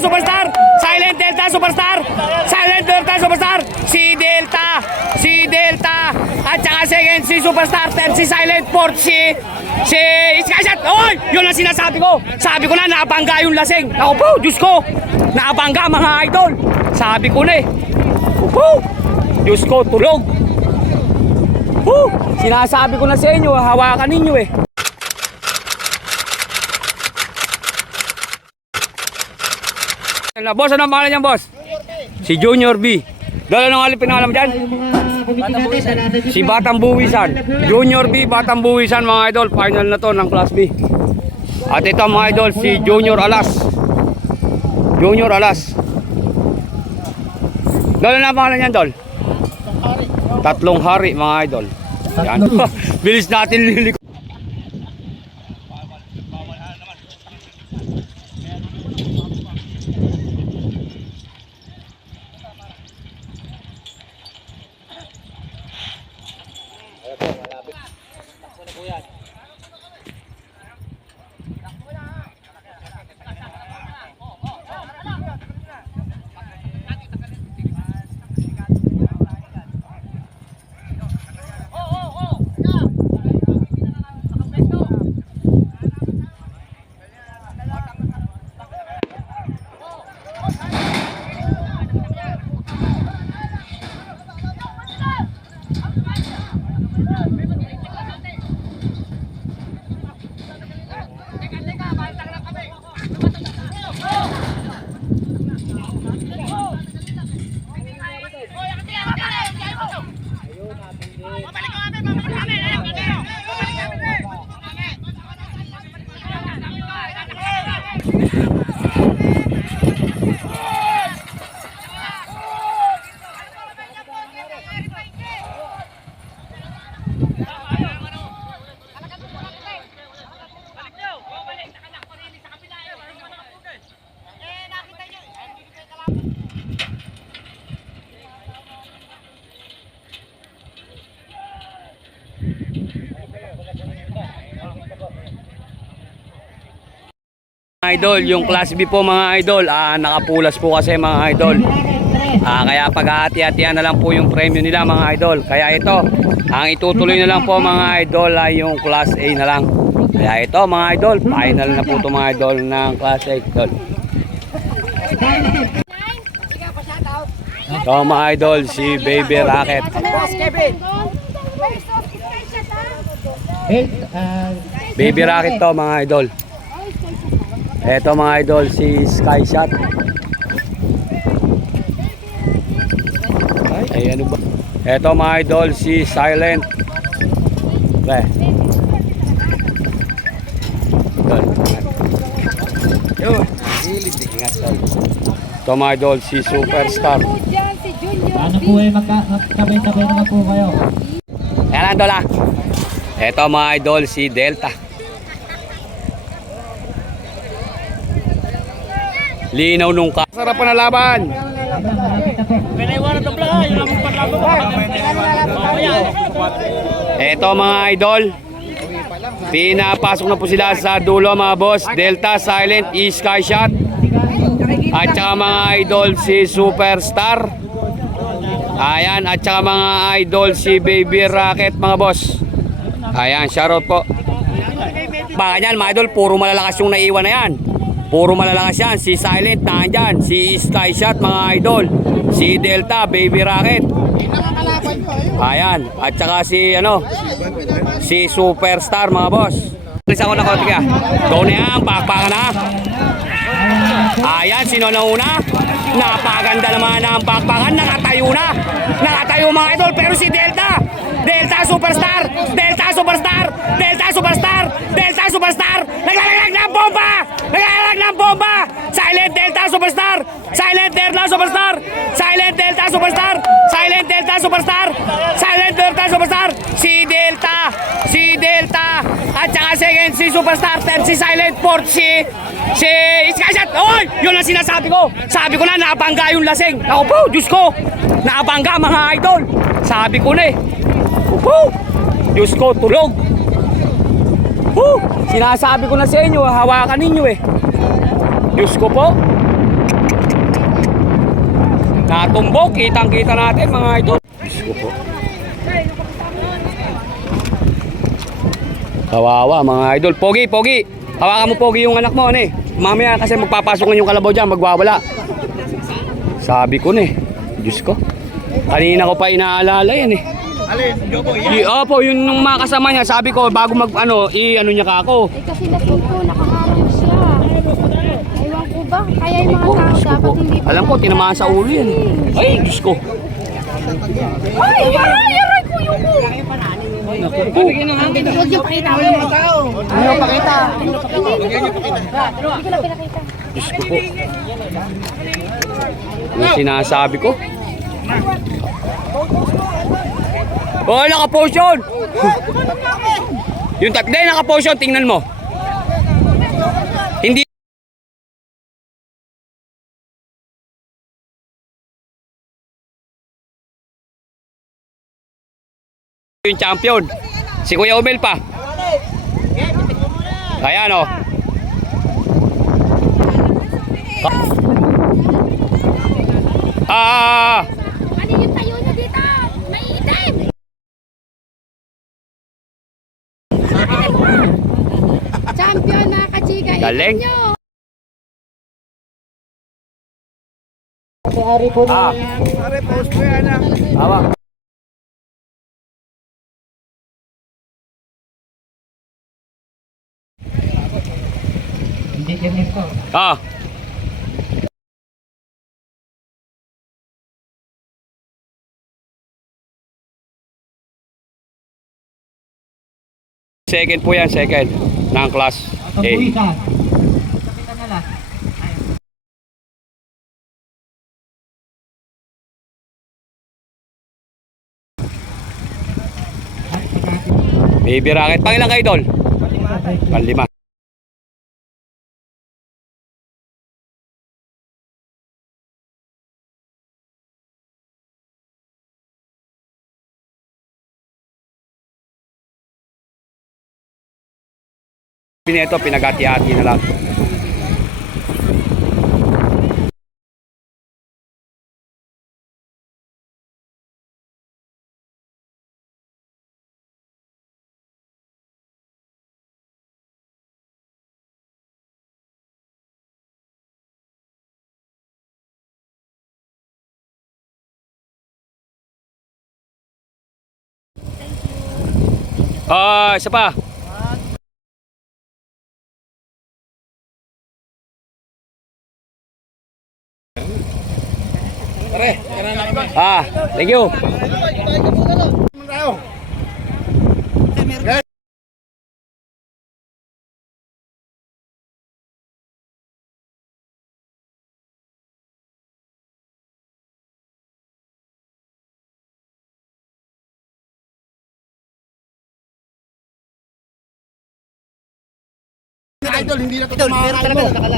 Superstar! Silent Delta Superstar! Silent Delta Superstar! Si Delta! Si Delta! At saka second si Superstar! Third si Silent! Fourth si... Si... Skyshot! Oy! Yun ang sinasabi ko! Sabi ko na nakabangga yung lasing! Ako po! Diyos ko! Nakabangga mga idol! Sabi ko na eh! Upo! Diyos ko! Tulog! Woo! Sinasabi ko na sa inyo, hawakan ninyo eh. Boss, ano ang pangalan niyan, boss? Si Junior B. Dala nang alipin alam dyan? Si Batang Buwisan. Junior B, Batang Buwisan, mga idol. Final na to ng Class B. At ito, mga idol, si Junior Alas. Junior Alas. Dala na ang pangalan niyan, Dol? Tatlong hari, mga idol. Yan. Bilis natin liliko. Yeah. Idol, yung class B po mga idol, ah, nakapulas po kasi mga idol. Ah, kaya paghahati-hatian na lang po yung premyo nila mga idol. Kaya ito, ang itutuloy na lang po mga idol ay yung class A na lang. Kaya ito mga idol, final na po ito mga idol ng class A. Idol. Ito mga idol, si Baby Rocket. Baby Rocket to mga idol. Ito mga idol, si Sky Shot. Ay, ay ano ba? Ito mga idol, si Silent. Pre. Ito mga idol, si Superstar. ano po eh, magka, magkabay-sabay naman po kayo. Yan ang dola. Ito mga idol, si Delta. Linaw nung ka. Sarap na laban. Ito mga idol. Pinapasok na po sila sa dulo mga boss. Delta, Silent, E, Sky Shot. At saka mga idol si Superstar. Ayan, at saka mga idol si Baby Rocket mga boss. Ayan, shoutout po. Baka yan, mga idol, puro malalakas yung naiwan na yan. Puro malalakas yan. Si Silent, nandyan. Si Sky Shot, mga idol. Si Delta, Baby Rocket. Ayan, at saka si, ano, si Superstar, mga boss. Alis ako na konti ka. Go na yan, pakpakan na. Ayan, sino na una? Napaganda naman ang bakbakan. Nakatayo na. Nakatayo mga idol. Pero si Delta. Delta Superstar. Delta Superstar. Delta Superstar. Delta Superstar. Naglalaglag ng bomba. Naglalaglag ng bomba. Silent Delta Superstar. Silent Delta Superstar. Silent Delta Superstar. Silent Delta Superstar. Silent Delta Superstar. Si Delta. Si Delta. At saka second si Superstar. Third si Silent. Fourth si... Si Skyshot. Oy! Yun ang sinasabi ko. Sabi ko na nakabangga yung lasing. Ako po, Diyos ko. Nakabangga mga idol. Sabi ko na eh. Upo! Diyos ko, tulog. Woo! Sinasabi ko na sa inyo, hawakan ninyo eh. Diyos ko po. Natumbok, kitang-kita natin mga idol. Diyos ko po. Kawawa mga idol. Pogi, Pogi. Hawakan mo Pogi yung anak mo, ano eh. Mamaya kasi magpapasok yung kalabaw dyan, magwawala. Sabi ko na eh. Diyos ko. Kanina ko pa inaalala yan eh. Alin, Jobo, Di, opo, yun nung mga kasama niya, sabi ko, bago mag, ano, i-ano niya ka ako. Eh kasi lasing po, nakaharang siya. Ewan ko ba? Kaya yung mga tao dapat hindi Alam ko, tinamaan sa ulo yan. Ay, Diyos ko. Ay, aray, aray ko yung ko. Huwag yung pakita. Huwag yung tao. Ano pakita? Hindi, ko na pinakita. Diyos ko po. Yung sinasabi ko. Oh, naka-potion! Yung tag, hindi, naka-potion, tingnan mo. Hindi. Yung champion. Si Kuya Umel pa. Ayan oh. Ah! Ano yung tayo na dito? May itim! Champion na kachika. Galing. Nyo. Ah. Pare, post mo yan ah. Awa. Po. Ah. Second po yan, second. Ng class A. Baby Rocket. Pangilang kayo, Idol? Panlima. Pineto, pinagati-hati na lang. Ah, isa pa. Ah, thank you. Idol, hindi na ito tumawa mo.